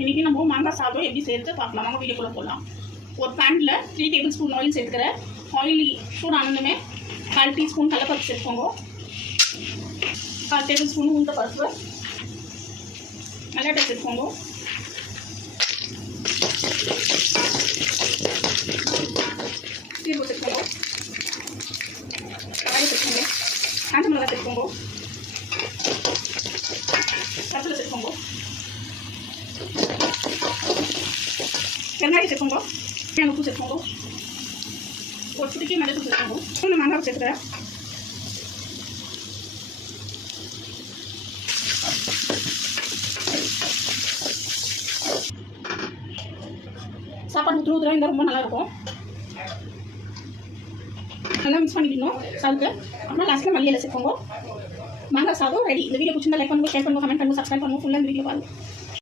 இன்றைக்கி நம்ம மாங்காய் சாதம் எப்படி செய்கிறது பார்க்கலாம். வாங்க வீடியோக்குள்ளே போகலாம். ஒரு பேனில் 3 டேபிள் ஸ்பூன் ஆயில் சேர்த்துக்கிறேன். ஆயில் சூடானதுமே 1/4 டீஸ்பூன் கடலைப்பருப்பு சேர்த்துக்கோங்க. 1/4 டேபிள் ஸ்பூன் உளுந்த பருப்பு, மல்லாட்டை சேர்த்துக்கோங்க. சீரகம் சேர்த்துக்கோங்க. காய் சேர்த்துக்கோங்க. காஞ்ச மிளகாய் சேர்த்துக்கோங்க. கருவேப்பிலை சேர்த்துக்கோங்க. வெங்காயம் சேர்த்துக்கோங்க. உப்பு சேர்த்துக்கோங்க. ஒரு சுடுக்கி மிளகு சேர்த்துக்கோங்க. மாங்காய் சேர்த்துக்கிறேன். சாப்பாடு ஊற்றுறா இருந்தால் ரொம்ப நல்லாயிருக்கும். நல்லா மிக்ஸ் பண்ணிக்கணும் சாதத்தை. அப்புறம் லாஸ்ட்டில் மல்லியில் சேர்த்துக்கோங்க. மாங்காய் சாதம் ரெடி. இந்த வீடியோ பிடிச்சிருந்தா லைக் பண்ணுங்க, ஷேர் பண்ணுங்க, கமெண்ட் பண்ணுங்க, சப்ஸ்கிரைப் பண்ணுங்க. ஃபுல்லாக இந்த வீடியோ பாருங்கள்.